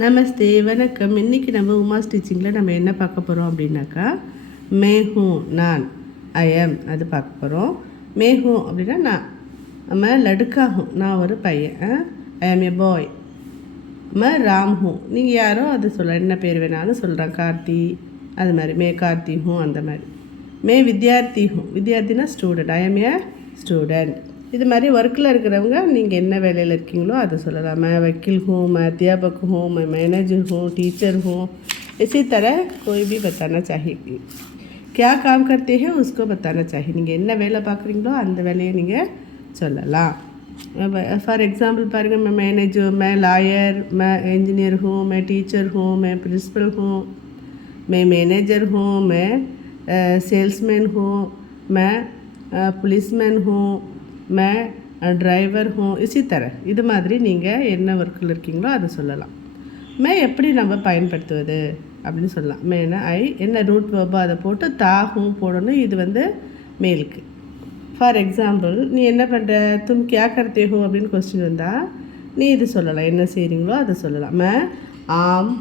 நமஸ்தே, வணக்கம். இன்றைக்கி நம்ம உமா ஸ்டிச்சிங்கில் நம்ம என்ன பார்க்க போகிறோம் அப்படின்னாக்கா, மே ஹூ நான், ஐ எம், அது பார்க்க போகிறோம். மே ஹூ அப்படின்னா நான், நம்ம லடுக்கா ஹூ, நான் ஒரு பையன், ஐ எம் ஏ பாய். நம்ம ராம் ஹூ, நீங்கள் யாரோ அது சொல்ல, என்ன பேர் வேணாலும் சொல்கிறேன், கார்த்தி, அது மாதிரி மே கார்த்தி ஹூ, அந்த மாதிரி. மே வித்யார்த்தி ஹூ, வித்யார்த்தினா student, I am a student. இது மாதிரி ஒர்க்கில் இருக்கிறவங்க நீங்கள் என்ன வேலையில் இருக்கீங்களோ அதை சொல்லலாம். मैं वकील हूँ, मैं अध्यापक हूँ, मैं मैनेजर हूँ, टीचर हूँ. इसी तरह कोई भी बताना चाहिए. क्या काम करते हैं उसको बताना चाहिए. நீங்கள் என்ன வேலை பார்க்குறீங்களோ அந்த வேலையை நீங்கள் சொல்லலாம். ஃபார் எக்ஸாம்பிள் பாருங்கள், मैं मैनेजर, मैं लॉयर, मैं इंजीनियर हूँ, मैं टीचर हूँ, मैं प्रिंसिपल हूँ, मैं मैनेजर हूँ, मैं सेल्समैन हूँ, मैं पुलिसमैन हूँ, मैं ड्राइवर हूँ. इसी तरह இது மாதிரி நீங்கள் என்ன ஒர்க்கில் இருக்கீங்களோ அதை சொல்லலாம். மே எப்படி நம்ம பயன்படுத்துவது அப்படின்னு சொல்லலாம். மேனா ஐ, என்ன ரூட் வேர்போ அதை போட்டு தாகும் போடணும். இது வந்து மேலுக்கு. ஃபார் எக்ஸாம்பிள், நீ என்ன பண்ணுற, தும் கியா கர்த்தே ஹோ அப்படின்னு கொஸ்டின் வந்தால் நீ இது சொல்லலாம், என்ன செய்கிறீங்களோ அதை சொல்லலாம். மே ஆம்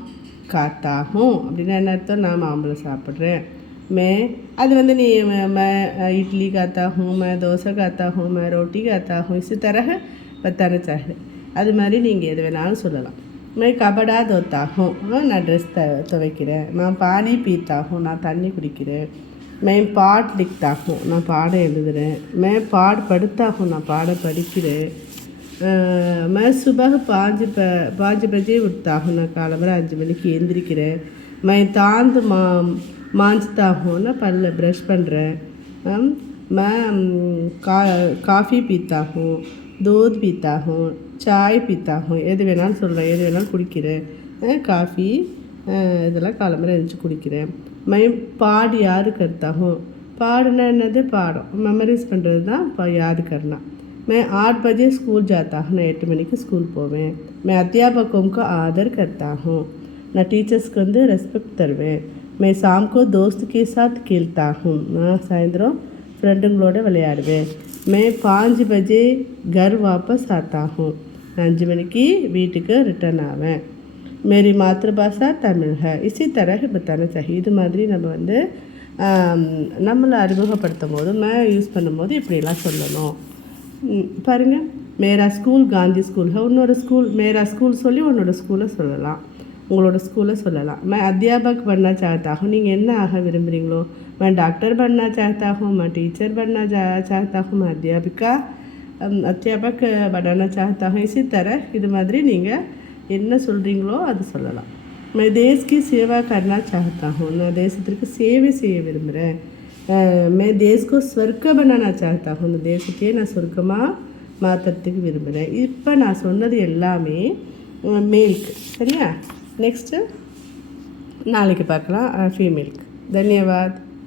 காத்தாகும் அப்படின்னா என்ன அர்த்தம், நான் மாம்பழம் சாப்பிட்றேன். मैं அது வந்து நீ मैं इडली खाता हूँ, मैं डोसा खाता हूँ, मैं रोटी खाता हूँ. इसी तरह बताना चाहिए. அது மாதிரி நீங்கள் எது வேணாலும் சொல்லலாம். मैं कपड़ा धोता हूँ, நான் ட்ரெஸ் துவைக்கிறேன். நான் पानी पीता हूँ, நான் தண்ணி குடிக்கிறேன். मैं पाठ लिखता हूँ, நான் பாடம் எழுதுகிறேன். मैं पाठ पढ़ता हूँ, நான் பாடம் படிக்கிறேன். मैं सुबह 5 बजे उठता हूँ, நான் காலம்பர 5 மணிக்கு எழுந்திரிக்கிறேன். मैं दांत मांजता हूँ, ना पल ब्रश பண்ணுறேன். मैं காஃபி पीता हूँ, दूध पीता हूँ, चाय पीता हूँ. எது வேணாலும் சொல்கிறேன், எது வேணாலும் குடிக்கிறேன். காஃபி இதெல்லாம் காலம்பர எழுந்துச்சு குடிக்கிறேன். मैं पाठ याद करता हूँ, பாடுனா என்னது, பாடம் மெமரிஸ் பண்ணுறது தான் याद करना. मैं 8 बजे स्कूल जाता हूँ, நான் 8 மணிக்கு ஸ்கூல் போவேன். मैं अध्यापकों को आदर करता हूँ, நான் டீச்சர்ஸ்க்கு வந்து ரெஸ்பெக்ட் தருவேன். मैं शाम को दोस्त के साथ खेलता हूँ, நான் சாயந்தரம் ஃப்ரெண்டுங்களோட விளையாடுவேன். मैं 5 बजे घर वापस आता हूँ, 5 மணிக்கு வீட்டுக்கு ரிட்டர்ன் ஆவேன். मेरी मातृभाषा तमिழ் है. इसी तरह बताना चाहिए. இது மாதிரி நம்ம வந்து நம்மளை அறிமுகப்படுத்தும் போது யூஸ் பண்ணும்போது இப்படிலாம் சொல்லணும். பாருங்கள், மேரா ஸ்கூல் காந்தி ஸ்கூல் है, இன்னொரு ஸ்கூல் மேரா ஸ்கூல் சொல்லி உன்னோட ஸ்கூலை சொல்லலாம், உங்களோட ஸ்கூலை சொல்லலாம். मैं अध्यापक बनना चाहता हूँ, நீங்கள் என்ன ஆக விரும்புகிறீங்களோ. मैं डॉक्टर बनना चाहता हूँ, मैं टीचर बनना चाहता हूँ, मैं अध्यापक बनाना चाहता हूँ. इसी तरह இது மாதிரி நீங்கள் என்ன சொல்கிறீங்களோ அது சொல்லலாம். मैं देश की सेवा करना चाहता हूँ, நான் தேசத்திற்கு சேவை செய்ய விரும்புகிறேன். मैं देश को स्वर्ग बनाना चाहता हूँ, இந்த தேசத்தையே நான் சொர்க்கமாக மாற்றுறதுக்கு விரும்புகிறேன். இப்போ நான் சொன்னது எல்லாமே மேலுக்கு, சரியா? நெக்ஸ்ட்டு நாளைக்கு பார்க்கலாம் ஃபீமேலுக்கு. தன்யவாத்.